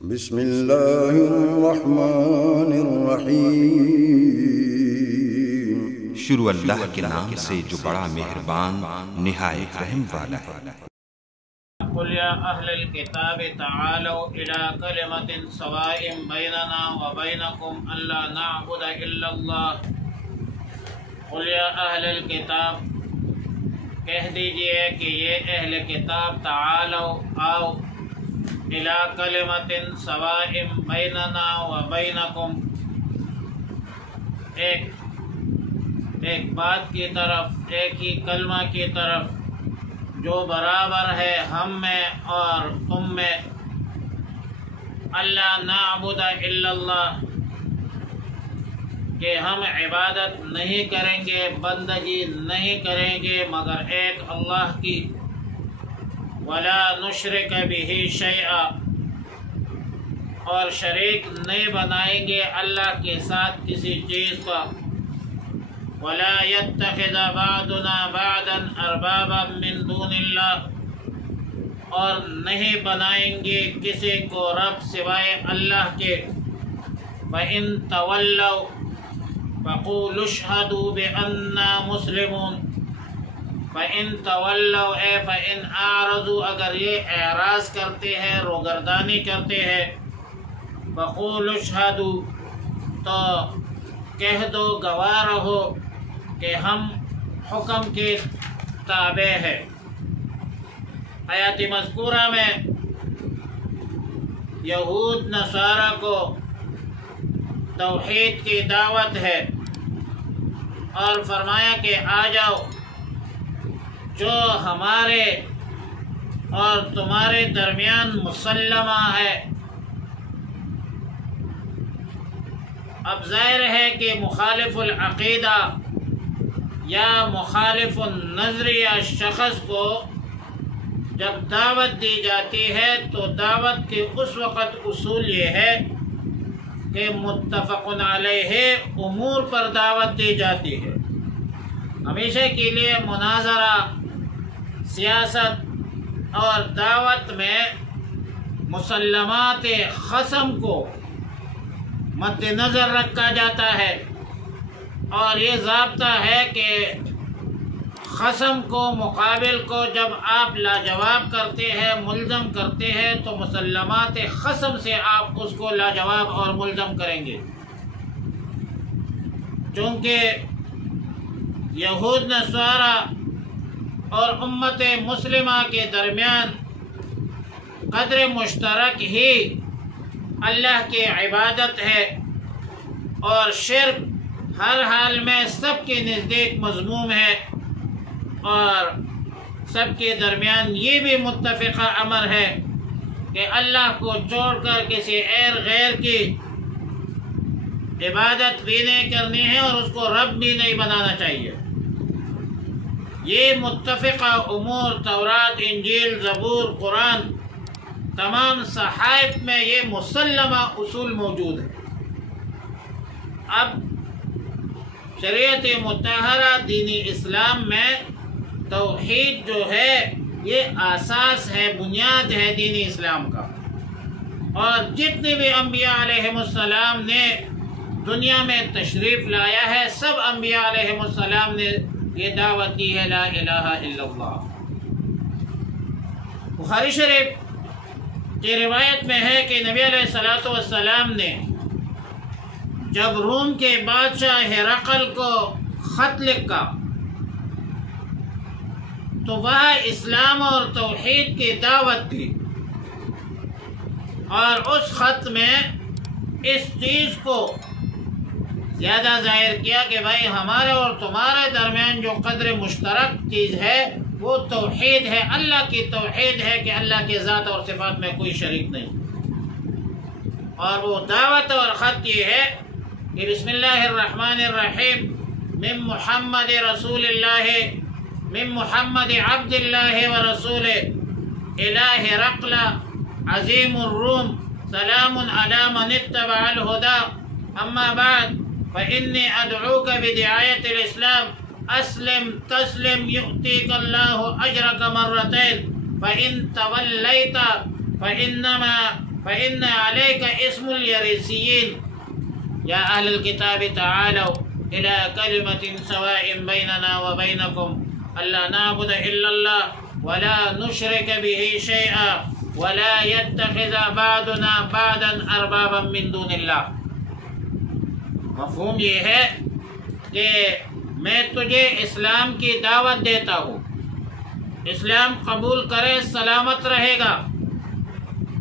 بسم اللہ الرحمن الرحیم۔ شروع اللہ کے نام سے جو بڑا مہربان نہایت رحم والا ہے۔ قل یا اہل الکتاب تعالوا الى کلمۃ سواء بیننا وبینکم الا نعبد الا اللہ۔ قل یا اہل الکتاب، کہہ دیجئے کہ یہ اہل کتاب تعالوا آؤ، الى کلمۃ سواء بیننا وبینکم، ایک بات کی طرف، ایک ہی کلمہ کی طرف جو برابر ہے ہم میں اور تم میں۔ اللہ نعبد الا اللہ، کہ ہم عبادت نہیں کریں گے، بندگی نہیں کریں گے مگر ایک اللہ کی۔ ولا نشرک بہ شیئا، اور شریک نہیں بنائیں گے اللہ کے ساتھ کسی چیز کا۔ ولا يتخذ بعضنا بعضا اربابا من دون اللہ، اور نہیں بنائیں گے کسی کو رب سوائے اللہ کے۔ فإن تولوا فقولوا اشهدوا بأننا مسلمون۔ فإن تولوا اے فإن اعرضوا، اگر یہ اعراض کرتے ہیں، روگردانی کرتے ہیں، فقولوا اشهدوا، تو کہہ دو، گواہ رہو کہ ہم حکم کے تابع ہے۔ آیات مذکورہ میں یہود نصارہ کو توحید کی دعوت ہے، اور فرمایا کہ آ جاؤ، جو ہمارے اور تمہارے درمیان مسلمہ ہے۔ اب ظاہر ہے کہ مخالف العقیدہ یا مخالف النظریہ شخص کو جب دعوت دی جاتی ہے تو دعوت کے اس وقت اصول یہ ہے کہ متفق علیہ امور پر دعوت دی جاتی ہے۔ ہمیشہ کے لیے مناظرہ، سیاست اور دعوت میں مسلمات خصم کو مد نظر رکھا جاتا ہے، اور یہ ضابطہ ہے کہ خصم کو، مقابل کو جب آپ لاجواب کرتے ہیں، ملزم کرتے ہیں، تو مسلمات خصم سے آپ اس کو لاجواب اور ملزم کریں گے۔ چونکہ یہود نصارہ اور امت مسلمہ کے درمیان قدر مشترک ہی اللہ کی عبادت ہے، اور شرک ہر حال میں سب کے نزدیک مذموم ہے، اور سب کے درمیان یہ بھی متفقہ امر ہے کہ اللہ کو چھوڑ کر کسی غیر کی عبادت بھی نہیں کرنی ہے، اور اس کو رب بھی نہیں بنانا چاہیے۔ یہ متفقہ امور تورات، انجیل، زبور، قرآن، تمام صحائف میں یہ مسلمہ اصول موجود ہے۔ اب شریعت مطہرہ دین اسلام میں توحید جو ہے یہ اساس ہے، بنیاد ہے دین اسلام کا، اور جتنے بھی انبیاء علیہم السلام نے دنیا میں تشریف لایا ہے، سب انبیاء علیہم السلام نے یہ دعوت دی ہے، لا الہ الا اللہ۔ بخاری شریف کی روایت میں ہے کہ نبی علیہ السلام نے جب روم کے بادشاہ ہرقل کو خط لکھا تو وہ اسلام اور توحید کی دعوت دی، اور اس خط میں اس چیز کو زیادہ ظاہر کیا کہ بھائی ہمارے اور تمہارے درمیان جو قدر مشترک چیز ہے وہ توحید ہے، اللہ کی توحید ہے کہ اللہ کے ذات اور صفات میں کوئی شریک نہیں۔ اور وہ دعوت اور خط یہ ہے کہ بسم اللہ الرحمن الرحیم، من محمد رسول اللہ، من محمد عبد اللہ ورسول الہ ہرقل عظیم الروم، سلام علی من اتبع الہدی، اما بعد فإنی ادعوک بدعایت الاسلام، اسلم تسلم یؤتیک اللہ اجرک مرتین، فإن تولیت فإنما فإن عليك اسم اليرثيين يا أهل الكتاب تعالوا إلى كلمة سواء بيننا وبينكم ألا نعبد إلا الله ولا نشرك به شيئا ولا يتخذ بعضنا بعضا أربابا من دون الله. مفہوم یہ ہے کہ میں تجھے اسلام کی دعوت دیتا ہوں، اسلام قبول کرے سلامت رہے گا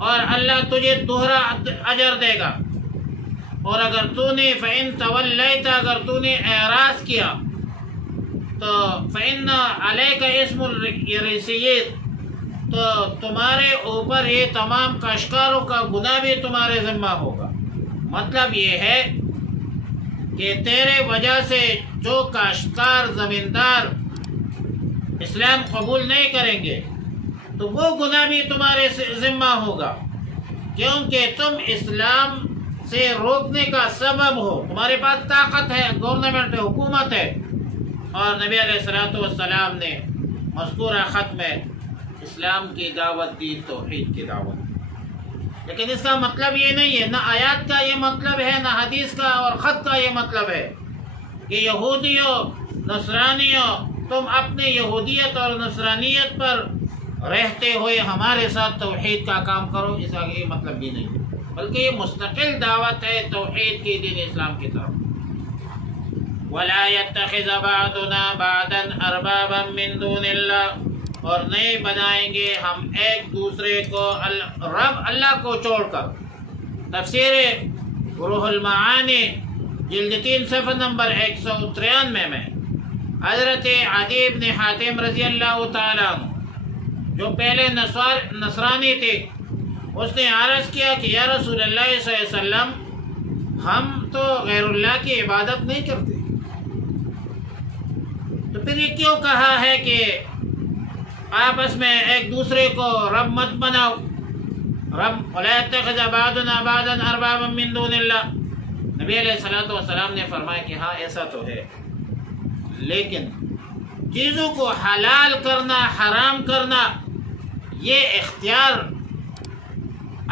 اور اللہ تجھے دوہرا اجر دے گا، اور اگر تو نے فَإِن تَوَلَّيْتَ اگر تو نے اعراض کیا تو فَإِنَّ عَلَيْكَ اسم اليرثیین، تو تمہارے اوپر یہ تمام کاشتکاروں کا گناہ بھی تمہارے ذمہ ہوگا. مطلب یہ ہے کہ تیرے وجہ سے جو کاشتکار زمیندار اسلام قبول نہیں کریں گے تو وہ گناہ بھی تمہارے ذمہ ہوگا، کیونکہ تم اسلام سے روکنے کا سبب ہو. تمہارے پاس طاقت ہے، گورنمنٹ ہے، حکومت ہے، اور نبی علیہ السلام نے مذکورہ خط میں اسلام کی دعوت دی، توحید کی دعوت دی. لیکن اس کا مطلب یہ نہیں ہے، نہ آیات کا یہ مطلب ہے، نہ حدیث کا اور خط کا یہ مطلب ہے کہ یہودیوں نصرانیوں تم اپنے یہودیت اور نصرانیت پر رہتے ہوئے ہمارے ساتھ توحید کا کام کرو. اس کا یہ مطلب بھی نہیں ہے، بلکہ یہ مستقل دعوت ہے توحید کی، دین اسلام کی طرف. وَلَا يَتَّخِذَ بَعْضُنَا بَعْضًا أَرْبَابًا مِّن دُونِ اللَّهِ، اور نہیں بنائیں گے ہم ایک دوسرے کو رب اللہ کو چھوڑ کر. تفسیر روح المعانی جلد 3 صفحہ نمبر 193 میں حضرت عدی بن حاتم رضی اللہ تعالیٰ عنہ جو پہلے نصرانی تھے، اس نے عرض کیا کہ یا رسول اللہ صلی اللہ علیہ وسلم، ہم تو غیر اللہ کی عبادت نہیں کرتے، تو پھر یہ کیوں کہا ہے کہ آپس میں ایک دوسرے کو رب مت بناؤ؟ رب وَلَا يَتَّخِذَ بَعْضُنَا بَعْضًا أَرْبَابًا مِّن دُونِ اللَّهِ. نبی علیہ السلام نے فرمایا کہ ہاں ایسا تو ہے، لیکن چیزوں کو حلال کرنا حرام کرنا یہ اختیار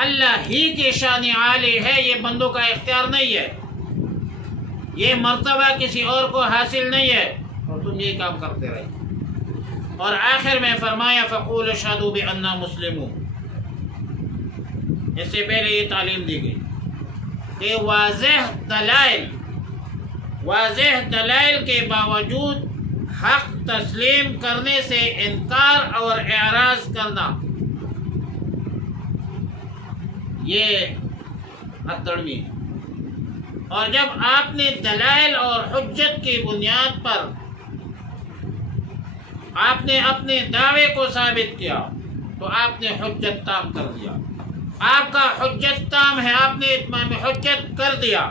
اللہ ہی کی شان عالی ہے، یہ بندوں کا اختیار نہیں ہے، یہ مرتبہ کسی اور کو حاصل نہیں ہے، اور تم یہ کام کرتے رہے. اور آخر میں فرمایا فَقُولُوا اشْهَدُوا بِأَنَّا مُسْلِمُونَ. اس سے پہلے یہ تعلیم دی گئی کہ واضح دلائل کے باوجود حق تسلیم کرنے سے انکار اور اعراض کرنا یہ ہتھڑمی ہے. اور جب آپ نے دلائل اور حجت کی بنیاد پر آپ نے اپنے دعوے کو ثابت کیا تو آپ نے حجت تام کر دیا. آپ کا حجت تام ہے، آپ نے اتمام حجت کر دیا،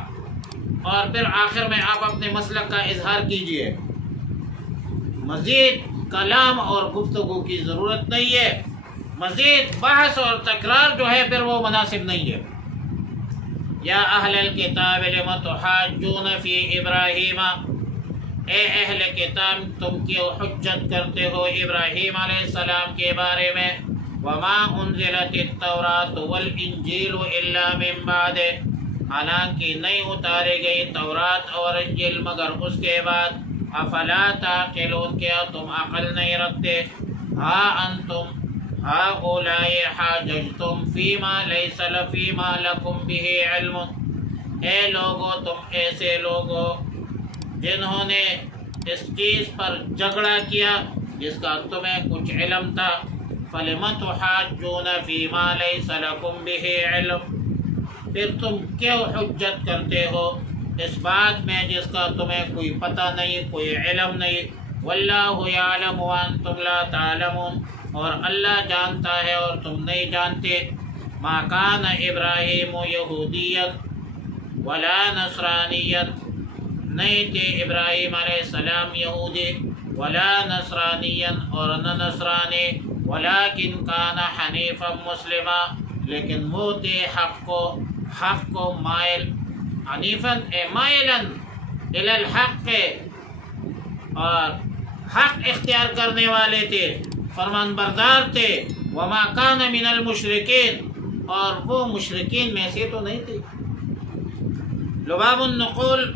اور پھر آخر میں آپ اپنے مسلک کا اظہار کیجئے. مزید کلام اور گفتگو کی ضرورت نہیں ہے، مزید بحث اور تکرار جو ہے پھر وہ مناسب نہیں ہے. یا اہل الکتاب لم تحاجون فی ابراہیم، اے اہل کتاب تم کیوں حجت کرتے ہو ابراہیم علیہ السلام کے بارے میں. وما انزلت التوراۃ والانجیل الا من بعد، حالانکہ نہیں اتارے گئی تورات اور انجیل مگر اس کے بعد. افلا تعقلون، کیا تم عقل نہیں رکھتے؟ ہا انتم ہؤلاء حاججتم فیما لیس فیما لکم بہ علم، اے لوگو تم ایسے لوگو جنہوں نے اس چیز پر جھگڑا کیا جس کا تمہیں کچھ علم تھا. فَلِمَ تُحَاجُّونَ فِي مَا لَيْسَ لَكُمْ بِهِ عِلْمٌ، پھر تم کیوں حجت کرتے ہو اس بات میں جس کا تمہیں کوئی پتہ نہیں، کوئی علم نہیں. وَاللَّهُ يَعْلَمُ وَأَنْتُمْ لَا تَعْلَمُونَ، اور اللہ جانتا ہے اور تم نہیں جانتے. مَا كَانَ إِبْرَاهِيمُ يَهُودِيًّا وَلَا نَصْرَانِيًّا، نہیں تھے ابراہیم علیہ السلام یہودی، ولا نصرانیًا اور نہ نصرانی، ولیکن کان حنیفا مسلما، لیکن وہ تھے حق کو مائل، حنیفاً اے مائلاً الی الحق، اور حق اختیار کرنے والے تھے، فرمان بردار تھے. وما کان من المشرکین، اور وہ مشرکین میں سے تو نہیں تھے۔ لباب النقول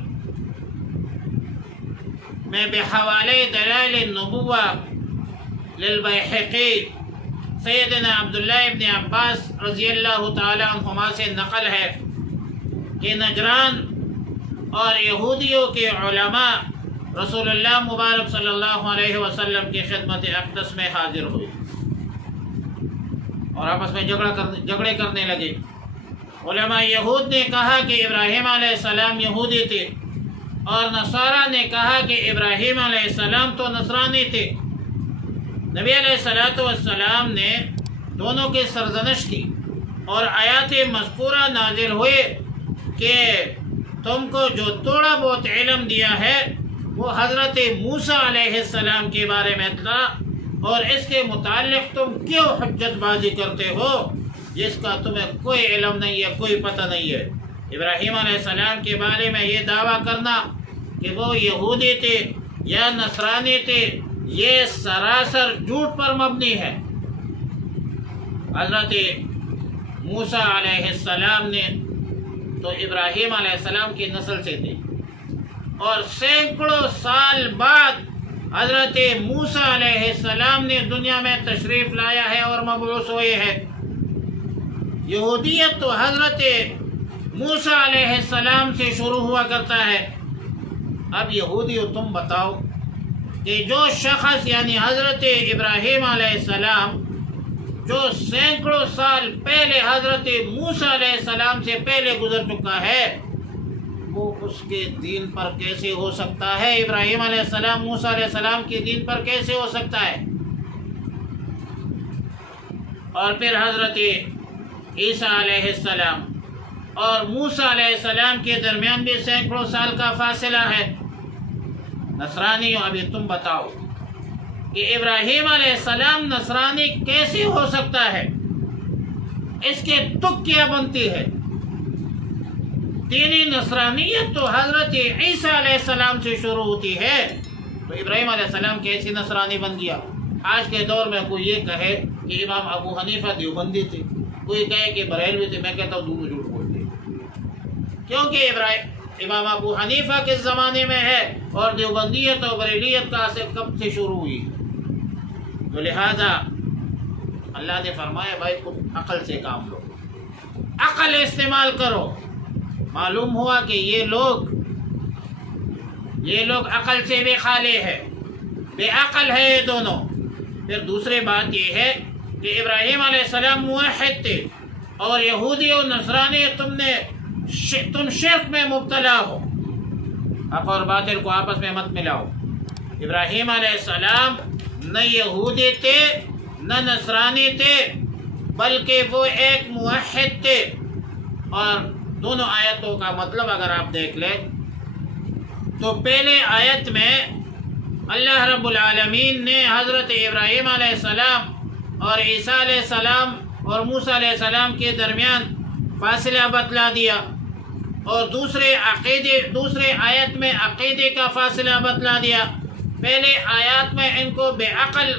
میں بحوالے دلائل النبوہ للبیہقی سیدنا عبداللہ ابن عباس رضی اللہ تعالی عنہما سے نقل ہے کہ نجران اور یہودیوں کے علماء رسول اللہ مبارک صلی اللہ علیہ وسلم کی خدمت اقدس میں حاضر ہوئے اور آپس میں جھگڑے کرنے لگے۔ علماء یہود نے کہا کہ ابراہیم علیہ السلام یہودی تھے، اور نصارہ نے کہا کہ ابراہیم علیہ السلام تو نصرانی تھے۔ نبی علیہ السلام نے دونوں کی سرزنش کی اور آیات مذکورہ نازل ہوئے کہ تم کو جو تھوڑا بہت علم دیا ہے وہ حضرت موسیٰ علیہ السلام کے بارے میں تھا، اور اس کے متعلق تم کیوں حجت بازی کرتے ہو جس کا تمہیں کوئی علم نہیں ہے، کوئی پتہ نہیں ہے۔ ابراہیم علیہ السلام کے بارے میں یہ دعویٰ کرنا کہ وہ یہودی تھے یا نصرانی تھے، یہ سراسر جھوٹ پر مبنی ہے۔ حضرت موسیٰ علیہ السلام نے تو ابراہیم علیہ السلام کی نسل سے تھے، اور سینکڑوں سال بعد حضرت موسیٰ علیہ السلام نے دنیا میں تشریف لایا ہے اور مبعوث ہوئے ہیں۔ یہودیت تو حضرت موسیٰ علیہ السلام سے شروع ہوا کرتا ہے۔ اب یہودیو تم بتاؤ کہ جو شخص یعنی حضرت ابراہیم علیہ السلام جو سینکڑوں سال پہلے حضرت موسیٰ علیہ السلام سے پہلے گزر چکا ہے، وہ اس کے دین پر کیسے ہو سکتا ہے؟ ابراہیم علیہ السلام موسیٰ علیہ السلام کے دین پر کیسے ہو سکتا ہے؟ اور پھر حضرت عیسیٰ علیہ السلام اور موسیٰ علیہ السلام کے درمیان بھی سینکڑوں سال کا فاصلہ ہے۔ نصرانیوں ابھی تم بتاؤ کہ ابراہیم علیہ السلام نصرانی کیسے ہو سکتا ہے؟ اس کے تک کیا بنتی ہے؟ دینی نصرانیت تو حضرت عیسیٰ علیہ السلام سے شروع ہوتی ہے، تو ابراہیم علیہ السلام کیسی نصرانی بن گیا؟ آج کے دور میں کوئی یہ کہے کہ امام ابو حنیفہ دیوبندی تھے، کوئی کہے کہ بریلوی تھے، میں کہتا ہوں دونوں جھوٹ بولتے ہیں، کیونکہ امام ابو حنیفہ کس زمانے میں ہے اور دیوبندیت اور بریلیت کا اثر کب سے شروع ہوئی؟ تو لہذا اللہ نے فرمایا بھائی تم عقل سے کام لو، عقل استعمال کرو۔ معلوم ہوا کہ یہ لوگ عقل سے بھی خالی ہے، بے عقل ہے یہ دونوں۔ پھر دوسری بات یہ ہے کہ ابراہیم علیہ السلام موحد تھے، اور یہودی اور نصرانی تم شرک میں مبتلا ہو۔ حق اور باطل کو آپس میں مت ملاؤ۔ ابراہیم علیہ السلام نہ یہودی تھے نہ نصرانی تھے، بلکہ وہ ایک موحد تھے۔ اور دونوں آیتوں کا مطلب اگر آپ دیکھ لیں تو پہلے آیت میں اللہ رب العالمین نے حضرت ابراہیم علیہ السلام اور عیسیٰ علیہ السلام اور موسیٰ علیہ السلام کے درمیان فاصلہ بتلا دیا، اور دوسرے آیت میں عقیدے کا فاصلہ بتلا دیا۔ پہلے آیات میں ان کو بے عقل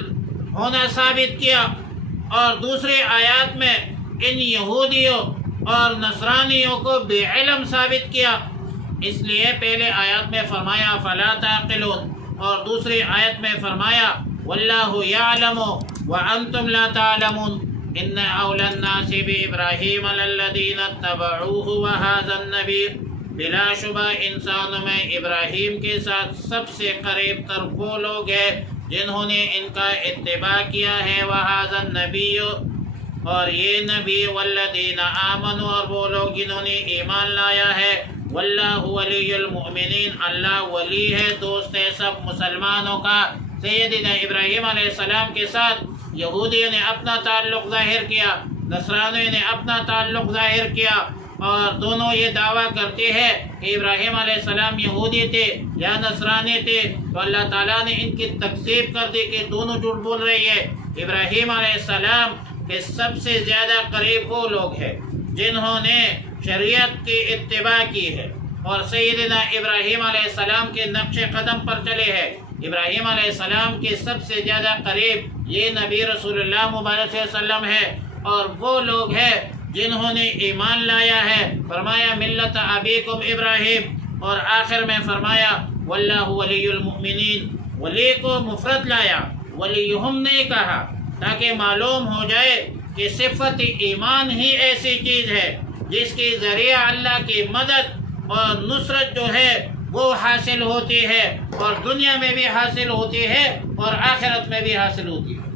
ہونا ثابت کیا، اور دوسرے آیات میں ان یہودیوں اور نصرانیوں کو بے علم ثابت کیا۔ اس لیے پہلے آیات میں فرمایا فلا تعقلون، اور دوسری آیت میں فرمایا واللہ یعلم وانتم لا تعلمون ان اولی الناس بابراہیم للذین اتبعوہ وہذا النبی۔ بلا شبہ انسانوں میں ابراہیم کے ساتھ سب سے قریب تر وہ لوگ ہیں جنہوں نے ان کا اتباع کیا ہے، وہذا النبی، اور یہ نبی، والذین آمنوا، اور وہ لوگ جنہوں نے ایمان لایا ہے، واللہ ولی المؤمنین، اللہ ولی ہے، دوست ہے سب مسلمانوں کا۔ سیدنا ابراہیم علیہ السلام کے ساتھ یہودیوں نے اپنا تعلق ظاہر کیا، نصرانیوں نے اپنا تعلق ظاہر کیا، اور دونوں یہ دعویٰ کرتے ہیں کہ ابراہیم علیہ السلام یہودی تھے یا نصرانی تھے، تو اللہ تعالیٰ نے ان کی تکذیب کر دی کہ دونوں جھوٹ بول رہی ہے۔ ابراہیم علیہ السلام کے سب سے زیادہ قریب وہ لوگ ہیں جنہوں نے شریعت کی اتباع کی ہے اور سیدنا ابراہیم علیہ السلام کے نقش قدم پر چلے ہیں۔ ابراہیم علیہ السلام کے سب سے زیادہ قریب یہ نبی رسول اللہ مبارک صلی اللہ علیہ وسلم ہے، اور وہ لوگ ہیں جنہوں نے ایمان لایا ہے، فرمایا ملت ابیکم ابراہیم، اور آخر میں فرمایا واللہ ولی المؤمنین، ولی کو مفرد لایا، ولیہم نہیں کہا، تاکہ معلوم ہو جائے کہ صفت ایمان ہی ایسی چیز ہے جس کے ذریعہ اللہ کی مدد اور نصرت جو ہے وہ حاصل ہوتی ہے، اور دنیا میں بھی حاصل ہوتی ہے اور آخرت میں بھی حاصل ہوتی ہے۔